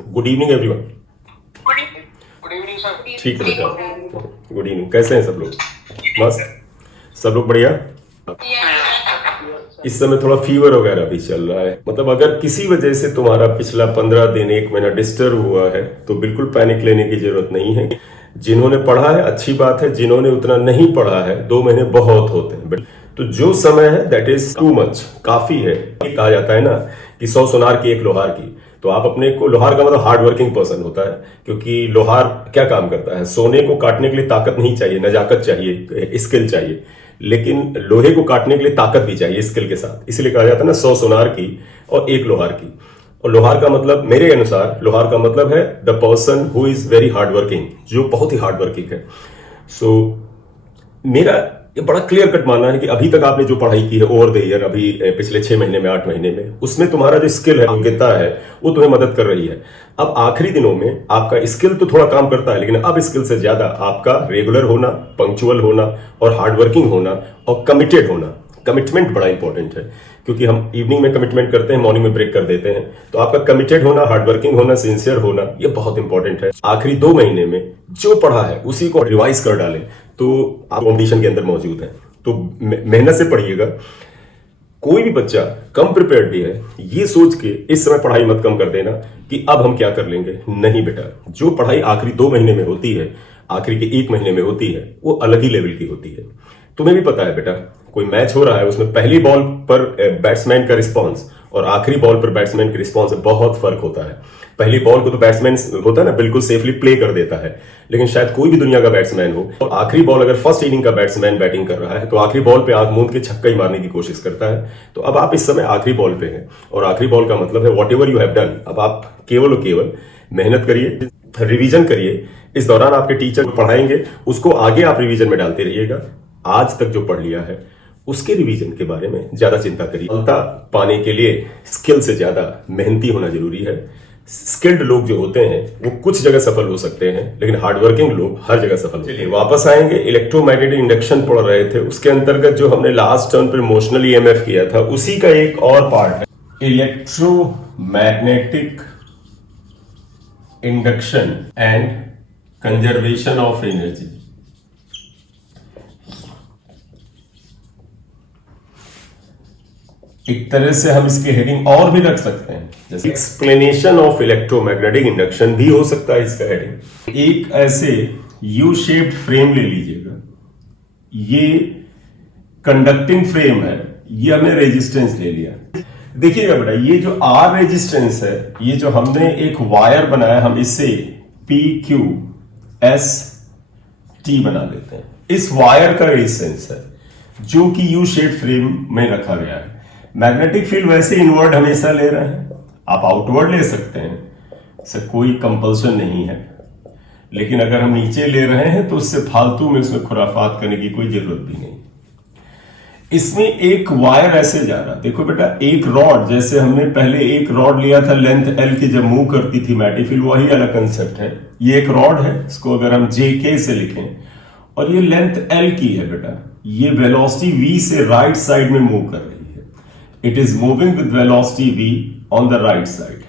Good evening everyone. Good evening sir. ठीक है बेटा, गुड इवनिंग। कैसे हैं सब लोग? मस्त, सब लोग बढ़िया। इस समय थोड़ा फीवर वगैरह भी चल रहा है। मतलब अगर किसी वजह से तुम्हारा पिछला 15 दिन 1 महीना डिस्टर्ब हुआ है तो बिल्कुल पैनिक लेने की जरूरत नहीं है। जिन्होंने पढ़ा है अच्छी बात है, जिन्होंने उतना नहीं पढ़ा है 2 महीने बहुत होते हैं। तो जो समय है दैट इज टू मच, काफी है। कहा जाता है ना कि 100 सुनार की 1 लोहार की। तो आप अपने को, लोहार का मतलब हार्ड वर्किंग पर्सन होता है, क्योंकि लोहार क्या काम करता है, सोने को काटने के लिए ताकत नहीं चाहिए, नजाकत चाहिए, स्किल चाहिए, लेकिन लोहे को काटने के लिए ताकत भी चाहिए स्किल के साथ। इसलिए कहा जाता है ना 100 सोनार की और 1 लोहार की। और लोहार का मतलब, मेरे अनुसार लोहार का मतलब है the person who is very hard working, जो बहुत ही हार्ड वर्किंग है। सो मेरा ये बड़ा क्लियर कट मानना है कि अभी तक आपने जो पढ़ाई की है ओवर द ईयर, अभी पिछले 6 महीने में 8 महीने में, उसमें तुम्हारा जो स्किल है, योग्यता है, वो तुम्हें मदद कर रही है। अब आखिरी दिनों में आपका स्किल तो थोड़ा काम करता है, लेकिन अब स्किल से ज्यादा आपका रेगुलर होना, पंक्चुअल होना और हार्डवर्किंग होना और कमिटेड होना। कमिटमेंट बड़ा इंपॉर्टेंट है, क्योंकि हम इवनिंग में कमिटमेंट करते हैं, मॉर्निंग में ब्रेक कर देते हैं। तो आपका कमिटेड होना, हार्डवर्किंग होना, सिंसियर होना, ये बहुत इंपॉर्टेंट है। आखिरी 2 महीने में जो पढ़ा है उसी को रिवाइज कर डालें तो आप कॉम्पिटिशन के अंदर मौजूद हैं। तो मेहनत से पढ़िएगा। कोई भी बच्चा कम प्रिपेयर्ड भी है, ये सोच के इस समय पढ़ाई मत कम कर देना कि अब हम क्या कर लेंगे। नहीं बेटा, जो पढ़ाई आखिरी 2 महीने में होती है, आखिरी के 1 महीने में होती है, वो अलग ही लेवल की होती है। तुम्हें भी पता है बेटा, कोई मैच हो रहा है, उसमें पहली बॉल पर बैट्समैन का रिस्पॉन्स और आखिरी बॉल पर बैट्समैन के रिस्पॉन्स में बहुत फर्क होता है। पहली बॉल को तो बैट्समैन होता है ना, बिल्कुल सेफली प्ले कर देता है, लेकिन शायद कोई भी दुनिया का बैट्समैन हो और आखिरी बॉल अगर फर्स्ट इनिंग का बैट्समैन बैटिंग कर रहा है तो आखिरी बॉल पे आंख मूंद के छक्का ही मारने की कोशिश करता है। तो अब आप इस समय आखिरी बॉल पे हैं, और आखिरी बॉल का मतलब है what ever you have done, अब आप केवल और केवल मेहनत करिए, रिवीजन करिए। इस दौरान आपके टीचर पढ़ाएंगे, उसको आगे आप रिवीजन में डालते रहिएगा। आज तक जो पढ़ लिया है उसके रिवीजन के बारे में ज्यादा चिंता करिए। सफलता पाने के लिए स्किल से ज्यादा मेहनती होना जरूरी है। स्किल्ड लोग जो होते हैं वो कुछ जगह सफल हो सकते हैं, लेकिन हार्डवर्किंग लोग हर जगह सफल होते हैं। वापस आएंगे, इलेक्ट्रोमैग्नेटिक इंडक्शन पढ़ रहे थे, उसके अंतर्गत जो हमने लास्ट टर्न पर इमोशनल ईएमएफ किया था, उसी का एक और पार्ट है electromagnetic induction and conservation of energy. एक तरह से हम इसकी हेडिंग और भी रख सकते हैं, जैसे एक्सप्लेनेशन ऑफ इलेक्ट्रोमैग्नेटिक इंडक्शन भी हो सकता है इसका हेडिंग। एक ऐसे यू शेप्ड फ्रेम ले लीजिएगा, ये कंडक्टिंग फ्रेम है, ये हमने रेजिस्टेंस ले लिया। देखिएगा बेटा, ये जो आर रेजिस्टेंस है, ये जो हमने एक वायर बनाया, हम इससे पी क्यू एस टी बना देते हैं। इस वायर का रेजिस्टेंस है जो कि यू शेप फ्रेम में रखा गया है। मैग्नेटिक फील्ड वैसे इनवर्ड हमेशा ले रहे हैं, आप आउटवर्ड ले सकते हैं, इससे कोई कंपल्सन नहीं है, लेकिन अगर हम नीचे ले रहे हैं तो उससे फालतू में उसमें खुराफात करने की कोई जरूरत भी नहीं। इसमें एक वायर ऐसे जा रहा, देखो बेटा, एक रॉड, जैसे हमने पहले एक रॉड लिया था लेंथ एल की, जब मूव करती थी मैग्नेटिक फील्ड, वही वाला कंसेप्ट है। ये एक रॉड है, इसको अगर हम जे के से लिखें, और ये लेंथ एल की है बेटा, ये वेलोसिटी v से राइट साइड में मूव कर रही है। It is moving with velocity v on the right side.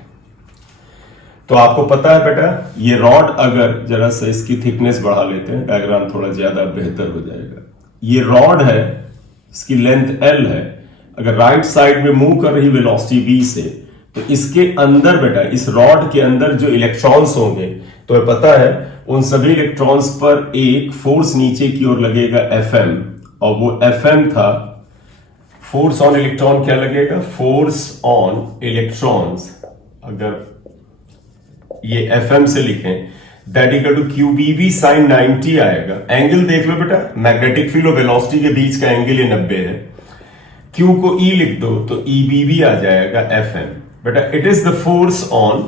तो आपको पता है बेटा, ये रॉड, अगर जरा सा इसकी थिकनेस बढ़ा लेते हैं, डायग्राम थोड़ा ज्यादा बेहतर हो जाएगा। ये रॉड है, इसकी लेंथ l है, अगर राइट साइड में मूव कर रही वेलोसिटी v से, तो इसके अंदर बेटा, इस रॉड के अंदर जो इलेक्ट्रॉन्स होंगे, तो पता है उन सभी इलेक्ट्रॉन्स पर एक फोर्स नीचे की ओर लगेगा Fm, और वो Fm था फोर्स ऑन इलेक्ट्रॉन। क्या लगेगा? Force on electrons. अगर ये Fm से लिखें, that equal to QBV sin 90 आएगा। एंगल देख लो बेटा, मैग्नेटिक फील्ड और वेलोसिटी के बीच का एंगल ये 90 है। Q को E लिख दो तो EBV आ जाएगा Fm। बेटा, it is the force on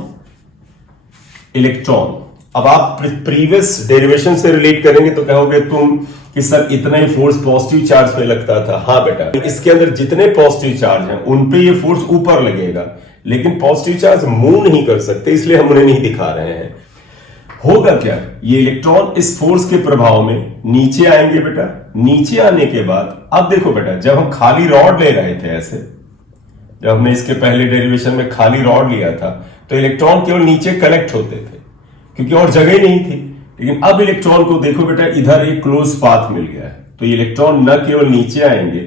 electron. अब आप प्रीवियस डेरिवेशन से रिलेट करेंगे तो कहोगे तुम कि सर इतना ही फोर्स पॉजिटिव चार्ज पे लगता था। हाँ बेटा, इसके अंदर जितने पॉजिटिव चार्ज हैं उन पे ये फोर्स ऊपर लगेगा, लेकिन पॉजिटिव चार्ज मूव नहीं कर सकते, इसलिए हम उन्हें नहीं दिखा रहे हैं। होगा क्या, ये इलेक्ट्रॉन इस फोर्स के प्रभाव में नीचे आएंगे बेटा। नीचे आने के बाद अब देखो बेटा, जब हम खाली रॉड ले रहे थे, ऐसे जब हमने इसके पहले डेरिवेशन में खाली रॉड लिया था, तो इलेक्ट्रॉन केवल नीचे कलेक्ट होते थे क्योंकि और जगह नहीं थी। लेकिन अब इलेक्ट्रॉन को देखो बेटा, इधर एक क्लोज पाथ मिल गया है, तो इलेक्ट्रॉन न केवल नीचे आएंगे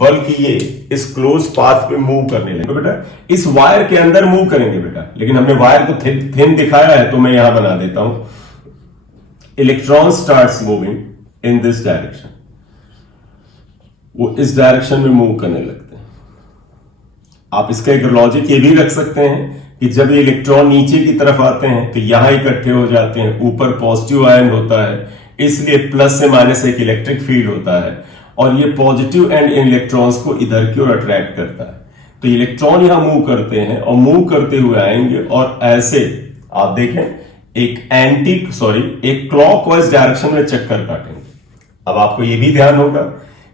बल्कि ये इस क्लोज पाथ पे मूव करने लगे बेटा। इस वायर के अंदर मूव करेंगे बेटा, लेकिन हमने वायर को थिन दिखाया है तो मैं यहां बना देता हूं। Electron starts moving in this direction, वो इस डायरेक्शन में मूव करने लगते हैं। आप इसका एक लॉजिक ये भी रख सकते हैं कि जब ये इलेक्ट्रॉन नीचे की तरफ आते हैं तो यहां इकट्ठे हो जाते हैं, ऊपर पॉजिटिव आयन होता है, इसलिए प्लस से माइनस एक इलेक्ट्रिक फील्ड होता है और ये पॉजिटिव एंड इलेक्ट्रॉन्स को इधर की ओर अट्रैक्ट करता है। तो इलेक्ट्रॉन यहां मूव करते हैं और मूव करते हुए आएंगे और ऐसे आप देखें एक क्लॉकवाइज डायरेक्शन में चक्कर काटेंगे। अब आपको यह भी ध्यान होगा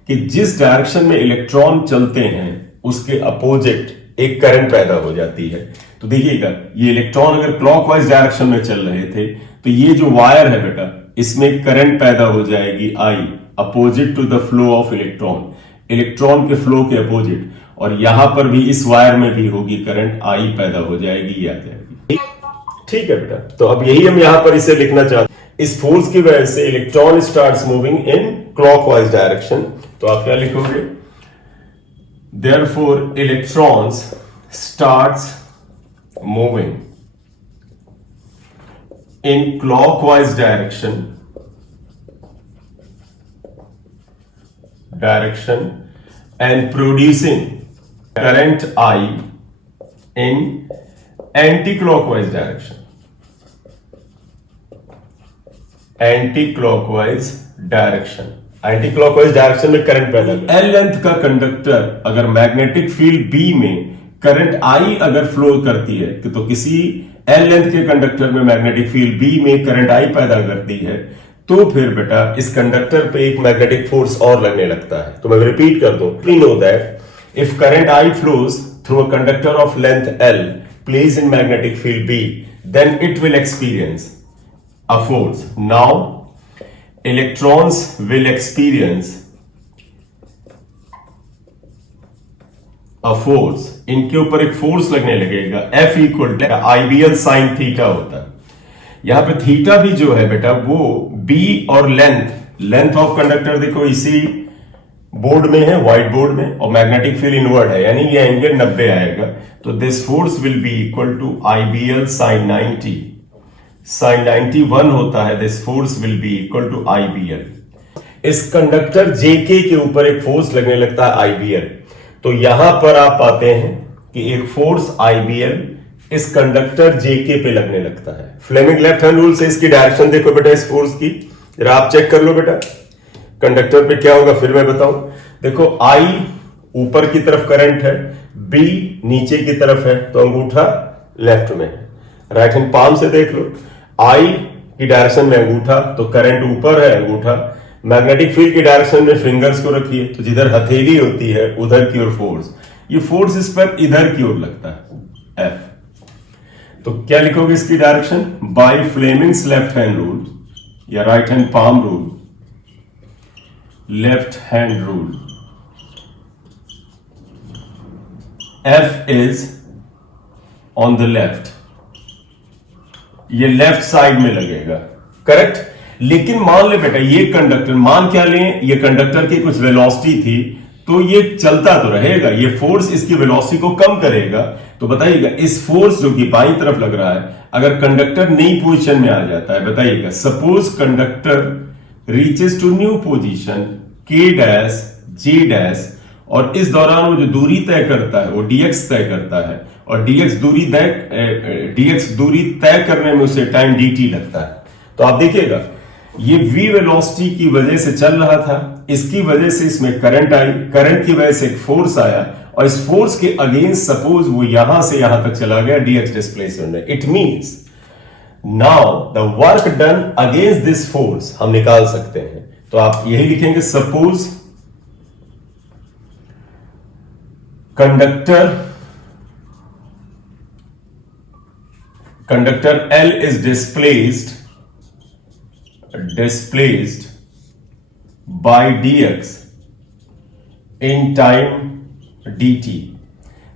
कि जिस डायरेक्शन में इलेक्ट्रॉन चलते हैं उसके अपोजिट एक करंट पैदा हो जाती है। तो देखिएगा, ये इलेक्ट्रॉन अगर क्लॉकवाइज डायरेक्शन में चल रहे थे तो ये जो वायर है बेटा, इसमें करंट पैदा हो जाएगी I, opposite to the flow of electron के फ्लो के अपोजिट, और यहां पर भी इस वायर में भी होगी करंट आई पैदा हो जाएगी, ये आ जाएगी। ठीक है बेटा, तो अब यही हम यहां पर इसे लिखना चाहते हैं। इस फोर्स की वजह से electron starts moving in clockwise direction. तो आप क्या लिखोगे? Therefore, electrons starts moving in clockwise direction and producing current I in anti-clockwise direction. Anti clockwise direction में करंट पैदा कर। एल लेंथ का कंडक्टर अगर मैग्नेटिक फील्ड बी में करंट आई अगर फ्लो करती है तो किसी एल लेंथ के कंडक्टर में मैग्नेटिक फील्ड बी में करंट आई पैदा करती है, तो फिर बेटा इस कंडक्टर पे एक मैग्नेटिक फोर्स और लगने लगता है। तो मैं रिपीट कर दूं, we know that if current I flows through a conductor of length L place in magnetic field B, then it will experience a force. Now electrons will experience a force. इनके ऊपर एक force लगने लगेगा, F equal to IBL sine theta होता है। यहां पे theta भी जो है बेटा वो B और लेंथ ऑफ कंडक्टर देखो इसी बोर्ड में है, व्हाइट बोर्ड में, और मैग्नेटिक फील्ड इनवर्ड है, यानी ये एंगल 90 आएगा। तो this force will be equal to IBL sine 90 होता है। This force will be equal to IBL। इस कंडक्टर JK के ऊपर एक फोर्स लगने लगता है IBL। तो यहां पर आप पाते हैं कि एक फोर्स IBL इस कंडक्टर JK पे लगने लगता है। फ्लेमिंग लेफ्ट हैंड रूल से इसकी डायरेक्शन देखो बेटा, इस फोर्स की जरा आप चेक कर लो बेटा, कंडक्टर पे क्या होगा फिर मैं बताऊं। देखो I ऊपर की तरफ करंट है, B नीचे की तरफ है, तो अंगूठा लेफ्ट में है। राइट हैंड पाम से देख लो, आई की डायरेक्शन में अंगूठा, तो करंट ऊपर है अंगूठा। मैग्नेटिक फील्ड की डायरेक्शन में फिंगर्स को रखिए, तो जिधर हथेली होती है उधर की ओर फोर्स, ये फोर्स इस पर इधर की ओर लगता है एफ। तो क्या लिखोगे इसकी direction? By Fleming's left hand rule या right hand palm rule, left hand rule, F is on the left, ये लेफ्ट साइड में लगेगा, करेक्ट। लेकिन मान ले बेटा ये कंडक्टर, मान क्या लें, ये कंडक्टर की कुछ वेलोसिटी थी, तो ये चलता तो रहेगा, ये फोर्स इसकी वेलोसिटी को कम करेगा। तो बताइएगा इस फोर्स जो कि बाईं तरफ लग रहा है, अगर कंडक्टर नई पोजीशन में आ जाता है, बताइएगा suppose conductor reaches to new position K dash J dash, और इस दौरान वो जो दूरी तय करता है वो dx तय करता है, और dx दूरी तय करने में उसे टाइम dt लगता है। तो आप देखिएगा ये v वेलोसिटी की वजह से चल रहा था, इसकी वजह से इसमें करंट आई, करंट की वजह से एक फोर्स आया, और इस फोर्स के अगेंस्ट सपोज वो यहां से यहां तक चला गया dx डिस्प्लेसमेंट में। It means now the work done against this force हम निकाल सकते हैं। तो आप यही लिखेंगे, suppose conductor L is displaced by dx in time dt।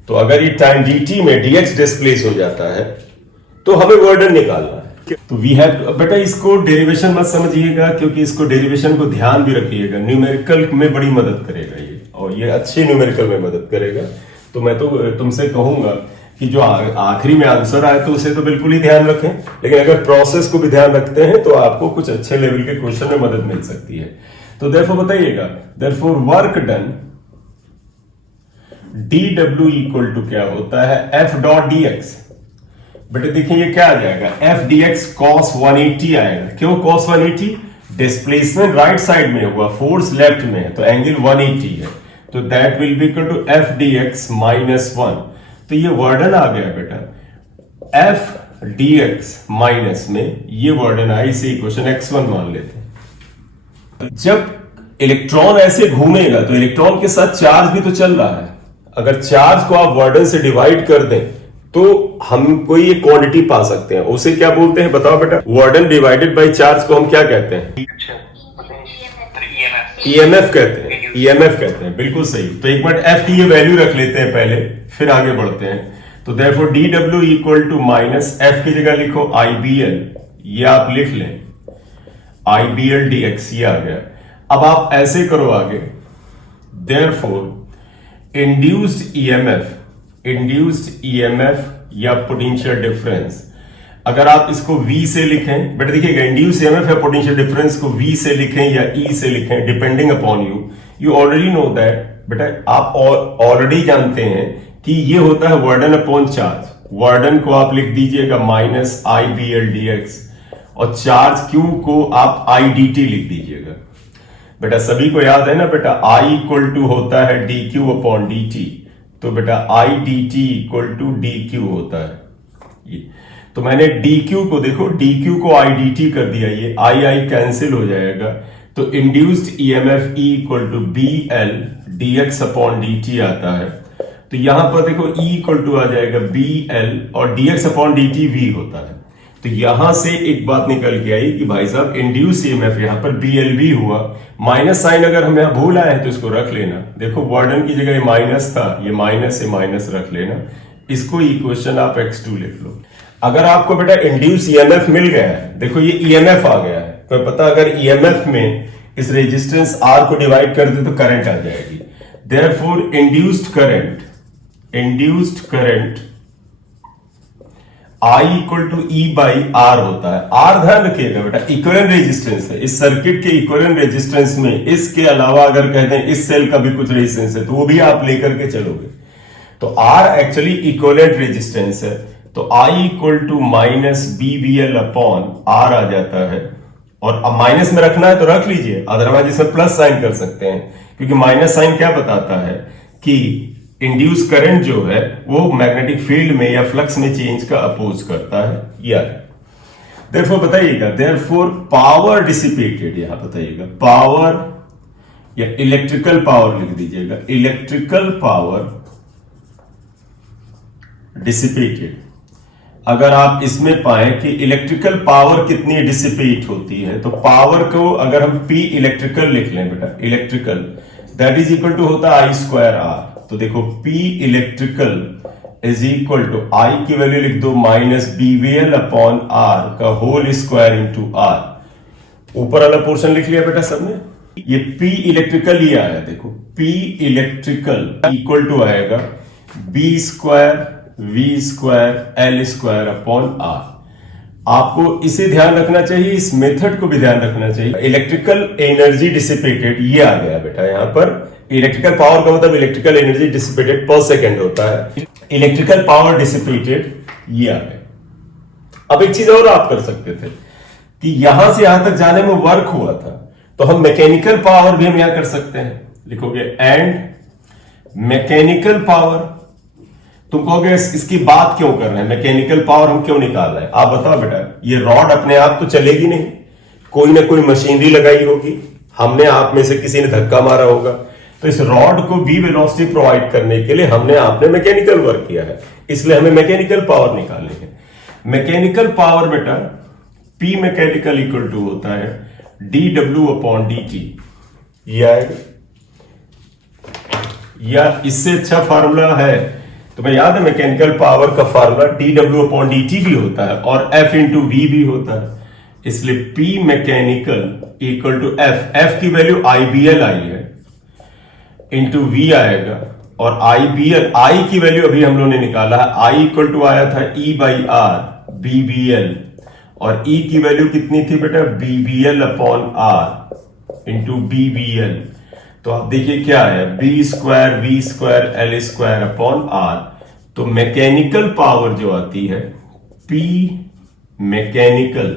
तो अगर ये टाइम dt में dx डिस्प्लेस हो जाता है तो हमें वर्डन निकालना है। तो वी हैव, बेटा इसको डेरिवेशन मत समझिएगा, क्योंकि इसको डेरिवेशन को ध्यान भी रखिएगा, न्यूमेरिकल में बड़ी मदद करेगा ये, और ये अच्छे न्यूमेरिकल में मदद करेगा। तो मैं तो तुमसे कहूंगा कि जो आखिरी में आंसर आए तो उसे तो बिल्कुल ही ध्यान रखें, लेकिन अगर प्रोसेस को भी ध्यान रखते हैं तो आपको कुछ अच्छे लेवल के क्वेश्चन में मदद मिल सकती है। तो देयरफॉर बताइएगा, therefore work done dw equal to क्या होता है, f डॉट dx। बेटे देखिए ये क्या आ जाएगा, f dx cos 180 आएगा। क्यों cos 180? डिस्प्लेसमेंट राइट साइड में होगा, फोर्स लेफ्ट में है, तो एंगल 180 है, तो that will be equal to f dx minus 1। तो ये वर्डन आ गया बेटा, f dx माइनस में ये वर्डन आया, इसे इक्वेशन x1 मान लेते हैं। जब इलेक्ट्रॉन ऐसे घूमेगा तो इलेक्ट्रॉन के साथ चार्ज भी तो चल रहा है। अगर चार्ज को आप वर्डन से डिवाइड कर दें तो हम कोई एक क्वांटिटी पा सकते हैं, उसे क्या बोलते हैं बताओ बेटा? वर्डन डिवाइडेड बाय चार्ज को हम क्या कहते हैं? ईएमएफ कहते हैं, ईएमएफ कहते हैं, बिल्कुल सही। तो एक मिनट एफ की ये वैल्यू रख लेते हैं पहले, फिर आगे बढ़ते हैं। तो therefore D W equal to minus F की जगह लिखो IBL, ये आप लिख लें, IBL dx, ये आ गया। अब आप ऐसे करो आगे, देयरफॉर इंड्यूस्ड ईएमएफ या पोटेंशियल डिफरेंस, अगर आप इसको V से लिखें, बेटा देखिएगा, इंड्यूस्ड ईएमएफ या पोटेंशियल डिफरेंस को V से लिखें या E से लिखें, depending upon you already know that. बेटा आप ऑलरेडी जानते हैं कि ये होता है वर्डन अपॉन चार्ज। वर्डन को आप लिख दीजिएगा माइनस IBL dx, और चार्ज Q को आप IDT लिख दीजिएगा। बेटा सभी को याद है ना बेटा, I इक्वल टू होता है dq अपॉन dt, तो बेटा IDT इक्वल टू dq होता है ये। तो मैंने dq को देखो, dq को IDT कर दिया, ये I कैंसिल हो जाएगा, तो induced EMF E equal to BL dx upon dt आता है। तो यहां पर देखो E इक्वल टू आ जाएगा BL और dx अपॉन dt V होता है। तो यहां से एक बात निकल के आई कि भाई साहब इंड्यूस ईएमएफ यहां पर BLV हुआ। माइनस साइन अगर हम यहां भूल आए तो इसको रख लेना, देखो वर्डन की जगह ये माइनस था, ये माइनस से माइनस रख लेना, इसको इक्वेशन आप x2 लिख लो। अगर आपको बेटा इंड्यूस ईएमएफ मिल गया है, देखो ये ईएमएफ आ गया है, तो पता अगर ईएमएफ में इस रेजिस्टेंस R को डिवाइड कर दे तो करंट आ जाएगी। Therefore induced current I equal to E by R होता है। R ध्यान रखिएगा बेटा इक्विवेलेंट रेजिस्टेंस है, इस सर्किट के इक्विवेलेंट रेजिस्टेंस में इसके अलावा अगर कहते हैं इस सेल का भी कुछ रेजिस्टेंस है तो वो भी आप लेकर के चलोगे। तो R एक्चुअली इक्विवेलेंट रेजिस्टेंस है, तो I equal to minus BVL upon R आ जाता है। और अब माइनस में रखना है तो रख लीजिए, अदरवाइज इसमें प्लस साइन कर सकते हैं, क्योंकि माइनस साइन क्या बताता है कि इंड्यूस करंट जो है वो मैग्नेटिक फील्ड में या फ्लक्स में चेंज का अपोज करता है। यार देयरफॉर बताइएगा, देयरफॉर पावर डिसिपेटेड, यहां बताइएगा पावर या इलेक्ट्रिकल पावर लिख दीजिएगा, इलेक्ट्रिकल पावर डिसिपेटेड। अगर आप इसमें पाए कि इलेक्ट्रिकल पावर कितनी डिसिपेट होती है, तो पावर को अगर हम P इलेक्ट्रिकल लिख लें बेटा, electrical that is equal to होता है I स्क्वायर R। तो देखो P electrical is equal to I की वैल्यू लिख दो माइनस BVL अपॉन R का होल स्क्वायर इंटू R। ऊपर वाला पोर्शन लिख लिया बेटा सबने। ये P इलेक्ट्रिकल ये आया, देखो P इलेक्ट्रिकल इक्वल टू आएगा B square V square L square upon R। आपको इसे ध्यान रखना चाहिए, इस मेथड को भी ध्यान रखना चाहिए। इलेक्ट्रिकल एनर्जी डिसिपेटेड ये आ गया बेटा, यहां पर इलेक्ट्रिकल पावर का मतलब इलेक्ट्रिकल एनर्जी डिसिपेटेड पर सेकेंड होता है, इलेक्ट्रिकल पावर डिसिपेटेड ये आ गया। अब एक चीज और आप कर सकते थे कि यहां से यहां तक जाने में वर्क हुआ था, तो हम मैकेनिकल पावर भी हम यहां कर सकते हैं, लिखोगे एंड मैकेनिकल पावर। तुम कहोगे इसकी बात क्यों कर रहे हैं, मैकेनिकल पावर हम क्यों निकाल रहे हैं? आप बताओ बेटा, ये रॉड अपने आप तो चलेगी नहीं, कोई ना कोई मशीनरी लगाई होगी, हमने आप में से किसी ने धक्का मारा होगा, तो इस रॉड को भी वेलोसिटी प्रोवाइड करने के लिए हमने आपने मैकेनिकल वर्क किया है, इसलिए हमें मैकेनिकल पावर निकालनी है। मैकेनिकल पावर बेटा P मैकेनिकल इक्वल टू होता है dW अपॉन dt, या इससे अच्छा फार्मूला है तुम्हें याद है मैकेनिकल पावर का फार्मूला dW/dt भी होता है और F इंटू वी भी होता है, इसलिए P mechanical equal to F की वैल्यू IBL आई है इंटू वी आएगा, और I की वैल्यू अभी हम लोगों ने निकाला है, I इक्वल टू आया था E/R BBL, और E की वैल्यू कितनी थी बेटा BBL/R इंटू BBL। तो आप देखिए क्या है B² V² L² R। तो मैकेनिकल पावर जो आती है P मैकेनिकल,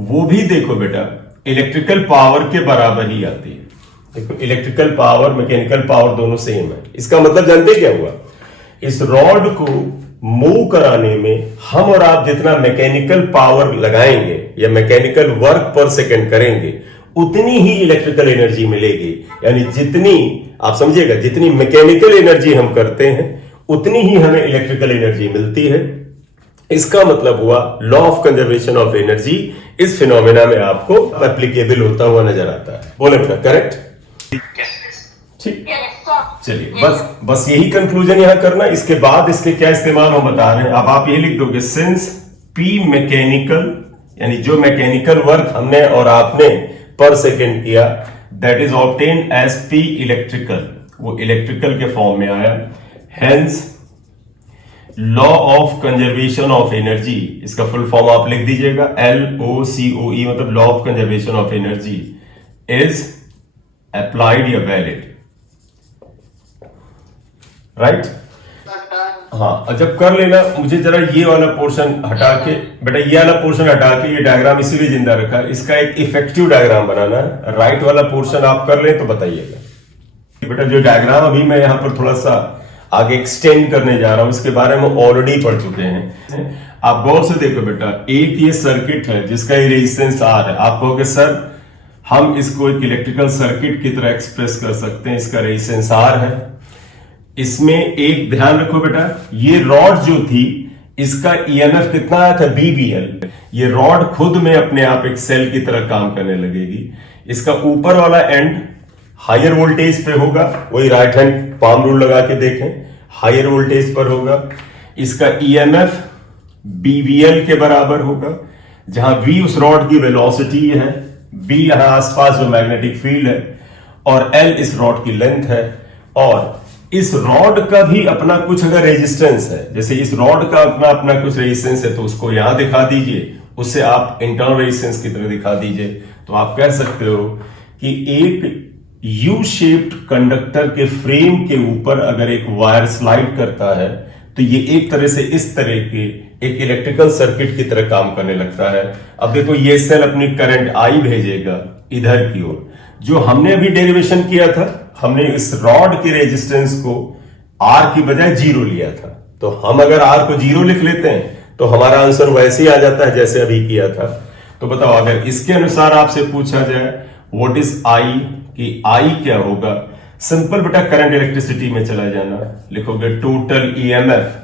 वो भी देखो बेटा इलेक्ट्रिकल पावर के बराबर ही आती है। देखो इलेक्ट्रिकल पावर मैकेनिकल पावर दोनों सेम है। इसका मतलब जानते क्या हुआ, इस रॉड को मूव कराने में हम और आप जितना मैकेनिकल पावर लगाएंगे या मैकेनिकल वर्क पर सेकंड करेंगे, उतनी ही इलेक्ट्रिकल एनर्जी मिलेगी। यानी जितनी आप समझिएगा, जितनी मैकेनिकल एनर्जी हम करते हैं उतनी ही हमें इलेक्ट्रिकल एनर्जी मिलती है। इसका मतलब हुआ law of conservation of energy इस फिनोमेना में आपको एप्लीकेबल होता हुआ नजर आता है। बोले बेटा करेक्ट? ठीक, चलिए बस यही कंक्लूजन यहां करना। इसके बाद इसके क्या इस्तेमाल हम बता रहे हैं। अब आप ये लिख दोगे सिंस P मैकेनिकल, यानी जो मैकेनिकल वर्क हमने और आपने पर सेकेंड किया, that is obtain as P electrical, वो इलेक्ट्रिकल के फॉर्म में आया। Hence law of conservation of energy, इसका फुल फॉर्म आप लिख दीजिएगा LOCOE, मतलब law of conservation of energy is applied या वैलिड, राइट? हाँ, जब कर लेना मुझे जरा ये वाला पोर्शन हटा के, बेटा ये वाला पोर्शन हटा के, ये डायग्राम इसीलिए जिंदा रखा है, इसका एक इफेक्टिव डायग्राम बनाना है। राइट वाला पोर्शन आप कर लें तो बताइएगा। बेटा जो डायग्राम अभी मैं यहां पर थोड़ा सा आगे एक्सटेंड करने जा रहा हूं, इसके बारे में ऑलरेडी पढ़ चुके हैं। आप गौर से देखो बेटा, एक ये सर्किट है जिसका ये रेजिस्टेंस R है। आप कहोगे सर हम इसको एक इलेक्ट्रिकल सर्किट की तरह एक्सप्रेस कर सकते हैं, इसका रेजिस्टेंस R है। इसमें एक ध्यान रखो बेटा, ये रॉड जो थी इसका EMF कितना आया था BBL। ये रॉड खुद में अपने आप एक सेल की तरह काम करने लगेगी। इसका ऊपर वाला एंड हायर वोल्टेज पे होगा, वही राइट हैंड पाम रूल लगा के देखें, हायर वोल्टेज पर होगा। इसका EMF BBL के बराबर होगा, जहां V उस रॉड की वेलोसिटी है, B यहां आसपास जो मैग्नेटिक फील्ड है, और L इस रॉड की लेंथ है। और इस रॉड का भी अपना कुछ अगर रेजिस्टेंस है, जैसे इस रॉड का अपना कुछ रेजिस्टेंस है, तो उसको यहां दिखा दीजिए, उससे आप इंटरनल रेजिस्टेंस की तरह दिखा दीजिए। तो आप कह सकते हो कि एक यू शेप्ड कंडक्टर के फ्रेम के ऊपर अगर एक वायर स्लाइड करता है, तो ये एक तरह से इस तरह के एक इलेक्ट्रिकल सर्किट की तरह काम करने लगता है। अब देखो ये सेल अपनी करंट I भेजेगा इधर की ओर। जो हमने अभी डेरिवेशन किया था, हमने इस रॉड के रेजिस्टेंस को R की बजाय 0 लिया था। तो हम अगर R को 0 लिख लेते हैं तो हमारा आंसर वैसे ही आ जाता है जैसे अभी किया था। तो बताओ अगर इसके अनुसार आपसे पूछा जाए व्हाट इज I, कि I क्या होगा, सिंपल बेटा करंट इलेक्ट्रिसिटी में चला जाना, लिखोगे total EMF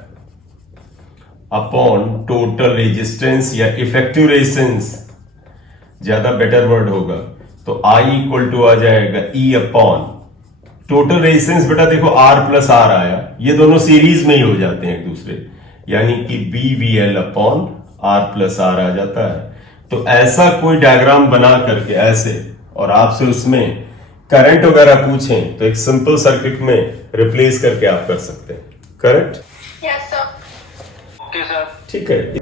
upon total resistance या इफेक्टिव रेजिस्टेंस, ज्यादा बेटर वर्ड होगा। तो I इक्वल टू आ जाएगा E अपॉन टोटल रेजिस्टेंस। बेटा देखो R+R आया, ये दोनों सीरीज में ही हो जाते हैं एक दूसरे, यानी कि BVL अपॉन R+R आ जाता है। तो ऐसा कोई डायग्राम बना करके ऐसे, और आपसे उसमें करंट वगैरह पूछें तो एक सिंपल सर्किट में रिप्लेस करके आप कर सकते हैं। Correct? Yes sir. Okay sir. ठीक है।